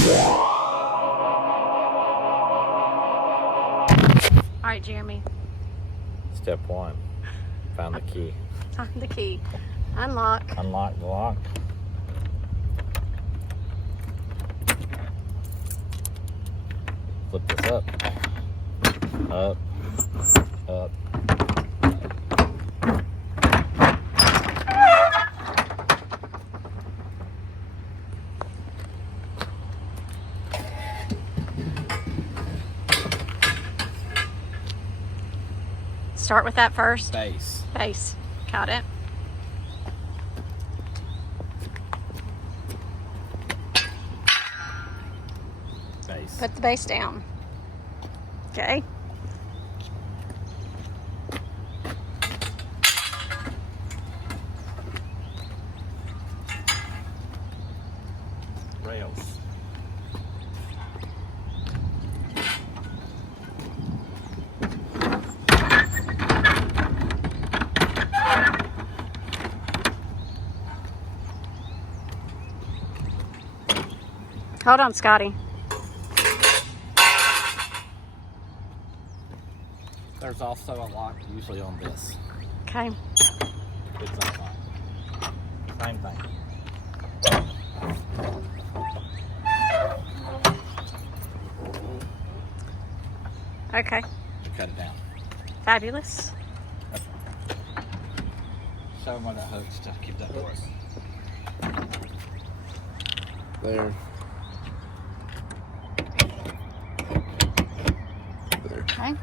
All right, Jeremy. Step 1. Found the key. Find the key. Unlock. Unlock the lock. Flip this up. Up. Up. Start with that first. Base. Base. Got it. Base. Put the base down. Okay. Rails. Hold on, Scotty. There's also a lock usually on this. Okay. It's unlocked. Same thing. Okay. Cut it down. Fabulous. Show them where that hooks to keep that door. There. There. Okay.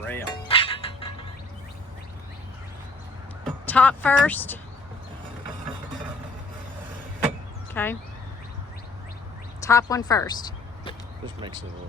Rail. Top first. Okay. Top one first. Just makes it look.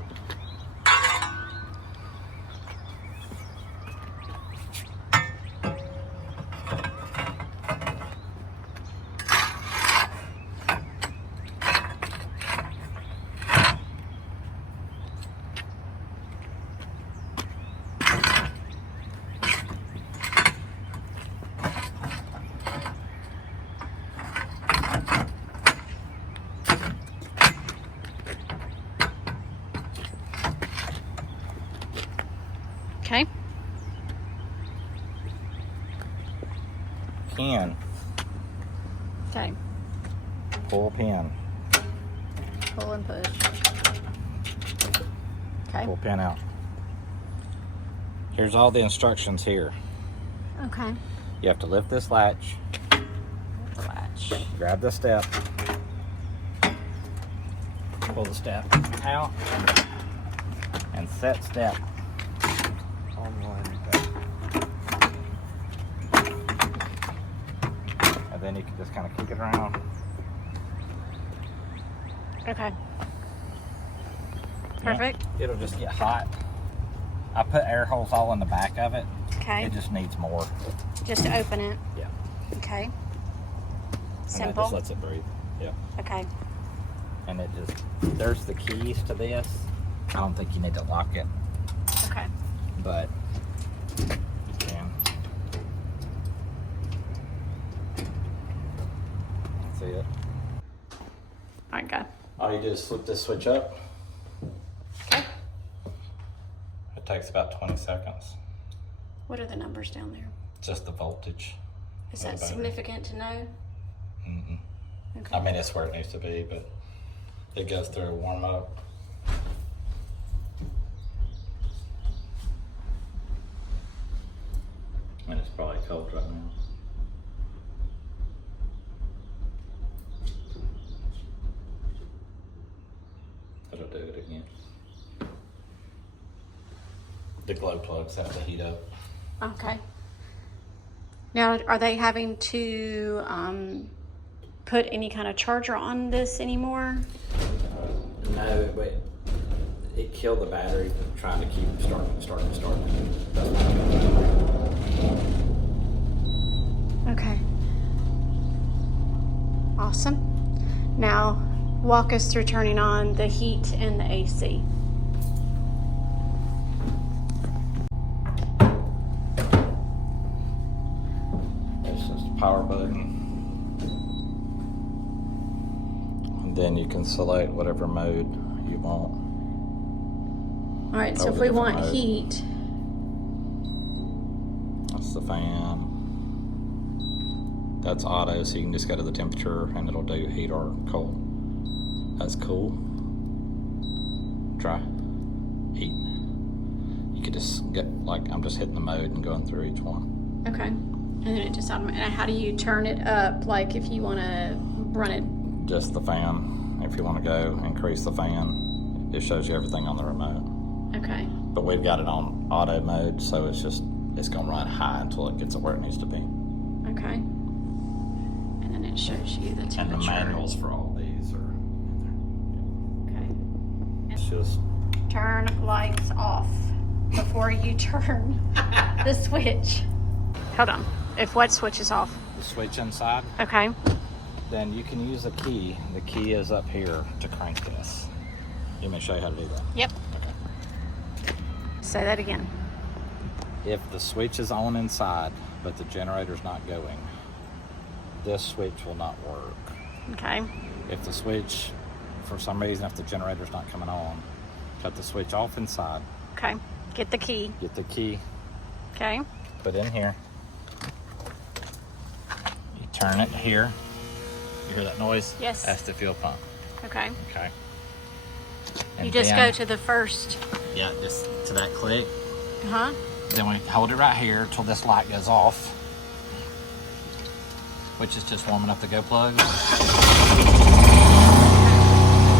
Okay. Pin. Okay. Pull pin. Pull and push. Okay. Pull pin out. Here's all the instructions here. Okay. You have to lift this latch, Latch. grab the step, pull the step out, and set step. And then you can just kind of kick it around. Okay. Perfect. Yeah, it'll just get hot. I put air holes all in the back of it. Okay. It just needs more. Just to open it. Yeah. Okay. And that Simple. just lets it breathe. Yeah. Okay. And it just, there's the keys to this. I don't think you need to lock it, Okay. but you can. See it? All right, go. All you do is flip this switch up. Okay. It takes about 20 seconds. What are the numbers down there? Just the voltage. Is of the that battery. significant to know? Mm-mm. Okay. I mean, it's where it needs to be, but it goes through a warm up. And it's probably cold right now. It'll do it again. The glow plugs have to heat up. Okay. Now, are they having to put any kind of charger on this anymore? No, but it killed the battery trying to keep starting. Okay. Awesome. Now, walk us through turning on the heat and the AC. It's just a power button. then you can select whatever mode you want. All right, so Oh, if we different want mode. heat, That's the fan. That's auto, so you can just go to the temperature and it'll do heat or cold. That's cool. Try heat. You could just get, like, I'm just hitting the mode and going through each one. okay. And then it just automatically, how do you turn it up, like if you want to run it? Just the fan. If you want to go increase the fan, it shows you everything on the remote. Okay, But we've got it on auto mode, so it's going to run high until it gets to where it needs to be. okay. And then it shows you the temperature. And the manuals for all these are in Okay. there. It's just Turn lights off before you turn the switch. Hold on. If what switch is off? the switch inside. Okay. Then you can use a key. The key is up here to crank this. Let me show you how to do that. Yep. Okay. Say that again. If the switch is on inside, but the generator's not going, this switch will not work. Okay. If the switch, for some reason, if the generator's not coming on, cut the switch off inside, Okay. Get the key. get the key, Okay. put in here. You turn it here. You hear that noise? Yes. That's the fuel pump. Okay. Okay. You And just then- go to the first. Yeah, just to that click. Huh? Then we hold it right here till this light goes off, which is just warming up the go plug.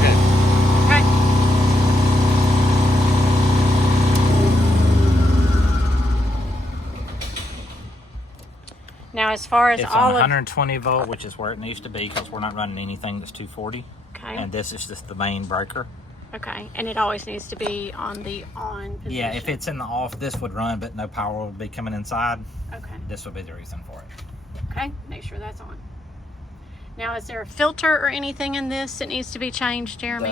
Good. Okay. Now, as far as It's all on of 120 volt, which is where it needs to be because we're not running anything that's 240. okay, And this is just the main breaker. okay, and it always needs to be on the on position. Yeah, if it's in the off, this would run, but no power would be coming inside. Okay. This would be the reason for it. Okay, make sure that's on. Now, is there a filter or anything in this that needs to be changed, Jeremy?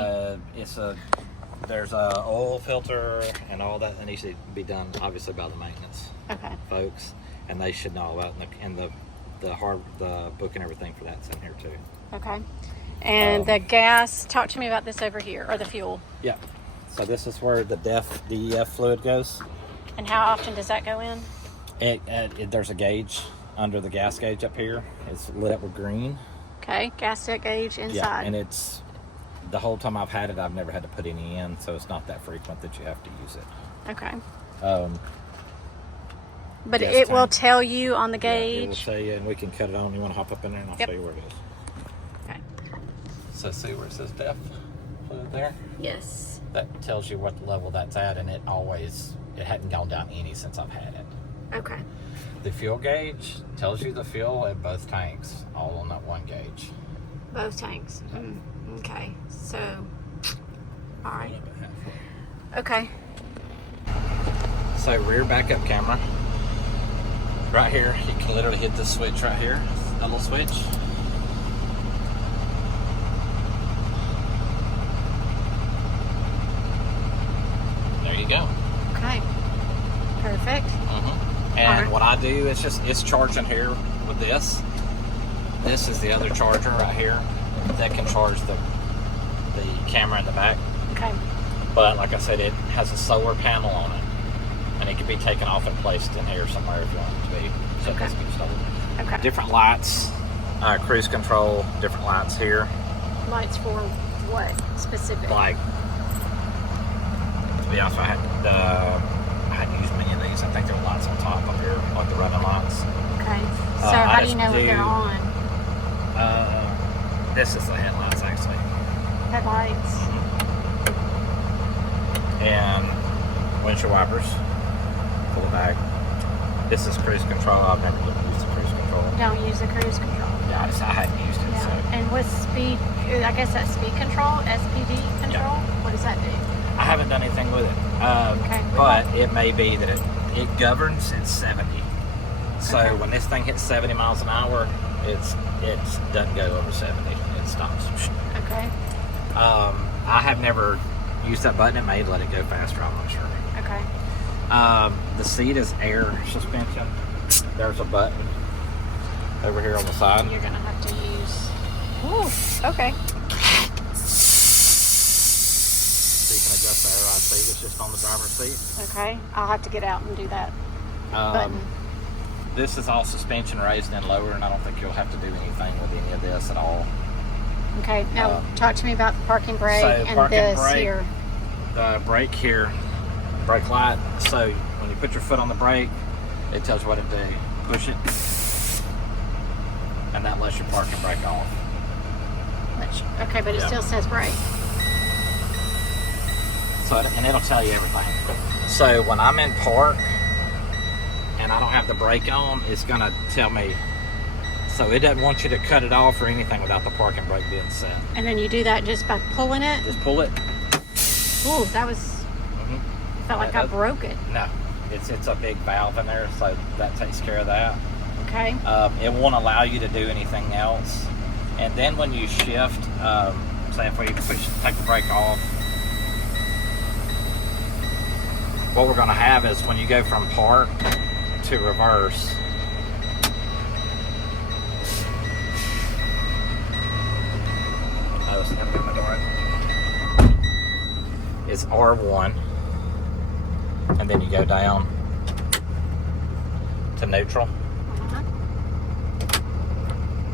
There's a oil filter and all that needs to be done, obviously, by the maintenance Okay. folks, and they should know all that. And the book and everything for that's in here too. Okay. And the gas, talk to me about this over here, or the fuel. Yeah. So this is where the DEF fluid goes. And how often does that go in? There's a gauge under the gas gauge up here. It's lit up with green. Okay, gas set gauge inside. Yeah, and it's the whole time I've had it, I've never had to put any in, so it's not that frequent that you have to use it. Okay. But gas it will tank. tell you on the Yeah, it will gauge. tell you, and we can cut it on. You want to hop up in there, and I'll Yep. show you where it is. Okay. So see where it says DEF fluid there? Yes. That tells you what level that's at, and it hadn't gone down any since I've had it. Okay. The fuel gauge tells you the fuel at both tanks, all on that one gauge. Both tanks. Okay. So, all right. Okay. So rear backup camera. Right here, you can literally hit this switch right here, that little switch. There you go. Okay. Perfect. And Alright. what I do is it's charging here with this. This is the other charger right here that can charge the camera in the back. Okay. But like I said, it has a solar panel on it, and it can be taken off and placed in here somewhere if you want it to be. So Okay. it doesn't get stolen. Okay. Different lights, cruise control, different lights here. Lights for what specific? Like, to be honest, I hadn't used many of these. I think there were lights on top up here, like the running lights. Okay. So I how do you just know if they're do- on? This is the headlights actually, Headlights. and windshield wipers. Pull it back. This is cruise control. I've never used the cruise control. Don't use the cruise control. Yeah, I hadn't used it. Yeah. So. And what's speed? I guess that's speed control, SPD control. What does that do? I haven't done anything with it, Okay. but it may be that it governs at 70. So Okay. when this thing hits 70 miles an hour, it doesn't go over 70. It stops. Okay. I have never used that button. It may let it go faster. I'm not sure. Okay. The seat is air suspension. There's a button over here on the side. You're gonna have to use. Ooh. Okay. so you can adjust the air ride seat. It's just on the driver's seat. Okay, I'll have to get out and do that button. This is all suspension raised and lower, and I don't think you'll have to do anything with any of this at all. Okay, now talk to me about the parking brake so and parking this brake, here. The brake here, brake light. So when you put your foot on the brake, it tells you what to do. Push it, and that lets your parking brake off. Okay, but it still says brake. So, and it'll tell you everything. So when I'm in park and I don't have the brake on, it's gonna tell me. So it doesn't want you to cut it off or anything without the parking brake being set. And then you do that just by pulling it? Just pull it. Ooh, that was, felt like I broke it. No, it's a big valve in there, so that takes care of that. Okay. It won't allow you to do anything else. And then when you shift, say if we take the brake off, what we're going to have is when you go from park to reverse, it's R1, and then you go down to neutral,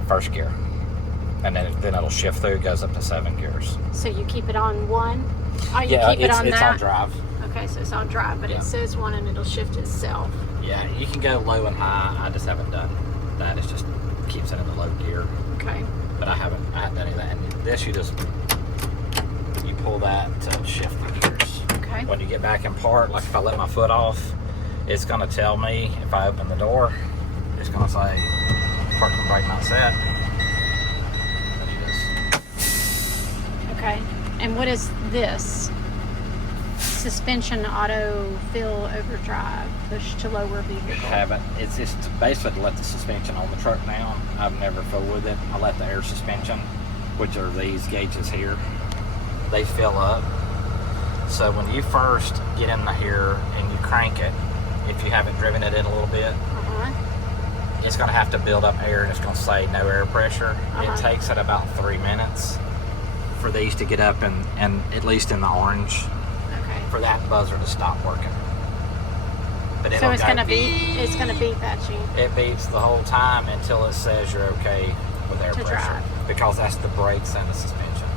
first gear, and then it'll shift through. It goes up to 7 gears. So you keep it on 1? Oh, you Yeah, keep it on it's that? on drive. Okay, so it's on drive, but Yeah. it says 1 and it'll shift itself. Yeah, you can go low and high. I just haven't done that. It just keeps it in the low gear. Okay. But I haven't done any of that. And this, you pull that to shift the gears. Okay. When you get back in park, like if I let my foot off, it's going to tell me if I open the door, it's going to say parking brake not set. And you just, Okay. And what is this? Suspension auto fill overdrive, push to lower vehicle. haven't. It's just basically to let the suspension on the truck down. I've never fooled with it. I let the air suspension, which are these gauges here, they fill up. So when you first get in here and you crank it, if you haven't driven it in a little bit, it's going to have to build up air, and it's going to say no air pressure. It takes it about 3 minutes for these to get up and at least in the orange, for that buzzer to stop working. But So it's gonna beep at you. It beeps the whole time until it says you're okay with air To pressure. drive. Because that's the brakes and the suspension.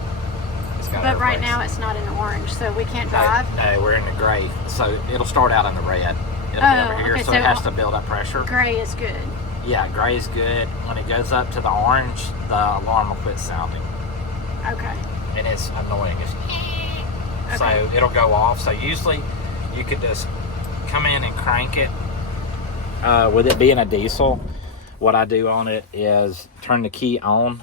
It's got But air right brakes. now it's not in orange, so we can't drive. No, we're in the gray. So it'll start out in the red. It'll be over here, okay, so so it has to build up pressure. Gray is good. Yeah, gray is good. When it goes up to the orange, the alarm will quit sounding. Okay. And it's annoying. So Okay. it'll go off. So usually you could just come in and crank it. With it being a diesel, what I do on it is turn the key on,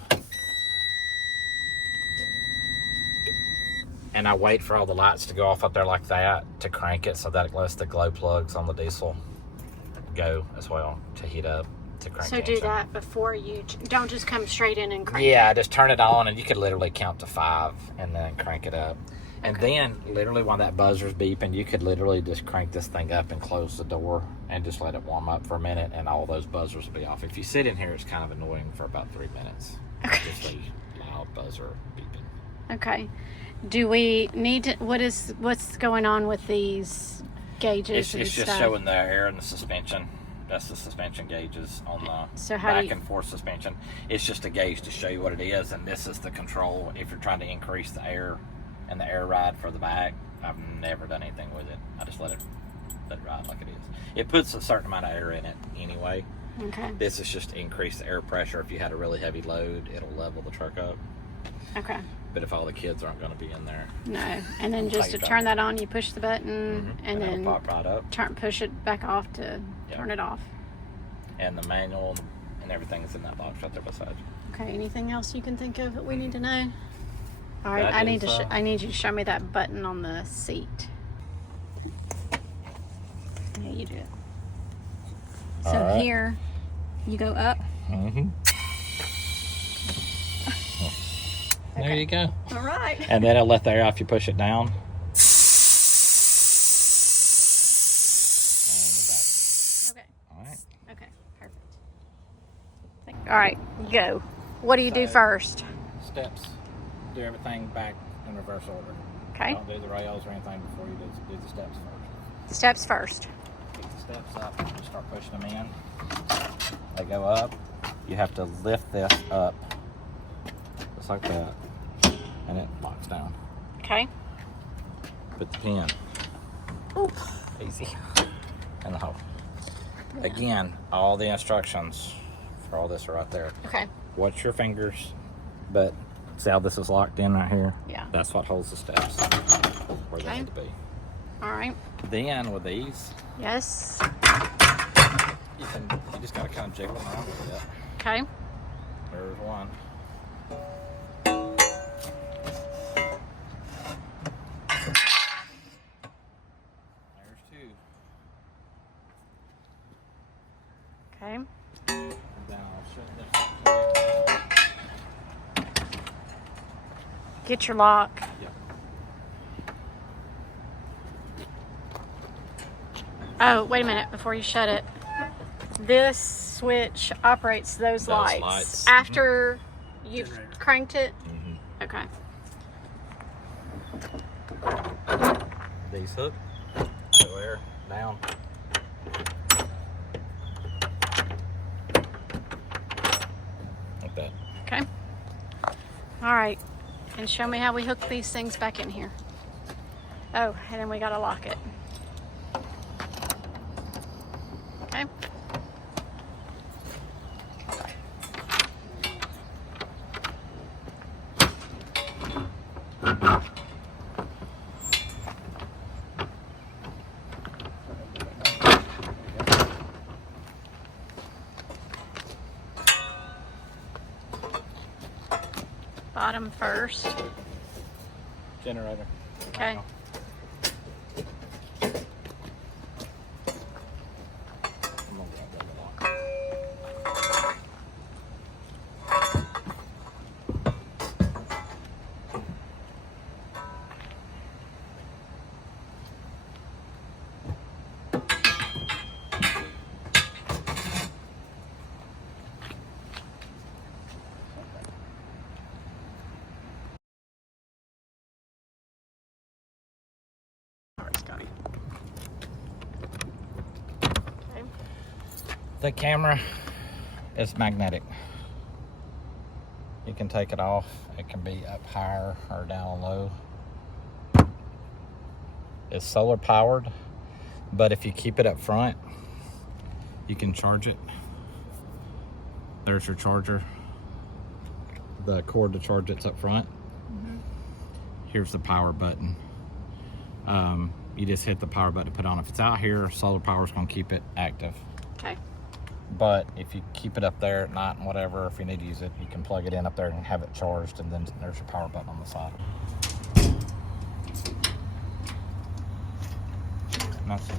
and I wait for all the lights to go off up there like that to crank it, so that it lets the glow plugs on the diesel go as well to heat up to crank So the do engine. that before you don't just come straight in and crank. Yeah, just turn it on, and you could literally count to 5 and then crank it up. And then, literally, when that buzzer's beeping, you could literally just crank this thing up and close the door and just let it warm up for a minute, and all those buzzers will be off. If you sit in here, it's kind of annoying for about 3 minutes. Just a loud buzzer beeping. Okay. Do we need to? What's going on with these gauges? It's just showing the air and the suspension. That's the suspension gauges on the So how do back you- and forth suspension. It's just a gauge to show you what it is, and this is the control if you're trying to increase the air and the air ride for the back. I've never done anything with it. I just let it ride like it is. It puts a certain amount of air in it anyway. Okay. This is just to increase the air pressure. If you had a really heavy load, it'll level the truck up. Okay. But if all the kids aren't going to be in there, No. And then just to Tight turn that on, you push the button and it'll then pop right up. push it back off to turn it off. And the manual and everything is in that box right there beside you. Okay. Anything else you can think of that we need to know? All right. That I need is, I need you to show me that button on the seat. Yeah, you do it. So All right. here, you go up. Mm-hmm. There you go. All right. And then it'll let the air off. You push it down. Okay. All right. Okay. Perfect. All right. Go. What do you do So- first? Steps. Do everything back in reverse order. Okay. Don't do the rails or anything before you do the steps first. Steps first. Pick the steps up and you start pushing them in. They go up. You have to lift this up, just like that, and it locks down. Okay. Put the pin. Oop. Easy. In the hole. Again, all the instructions for all this are right there. Okay. Watch your fingers, but see how this is locked in right here? Yeah. That's what holds the steps where they need to be. All right. Then with these, Yes. you just gotta kind of jiggle them around a little bit. Okay. There's one. There's two. Okay. And then I'll shut this. Get your lock. Yep. Oh, wait a minute before you shut it. This switch operates those lights after you've cranked it. Okay. These hook. So air down. Like that. Okay. All right. And show me how we hook these things back in here. Oh, and then we gotta lock it. Okay. Bottom first. Generator. Okay. I'm gonna grab that lock. Okay. The camera is magnetic. You can take it off. It can be up higher or down low. It's solar powered, but if you keep it up front, you can charge it. There's your charger. The cord to charge it's up front. Here's the power button. You just hit the power button to put on. If it's out here, solar power is going to keep it active. Okay. But if you keep it up there at night and whatever, if you need to use it, you can plug it in up there and have it charged, and then there's your power button on the side. And that's it.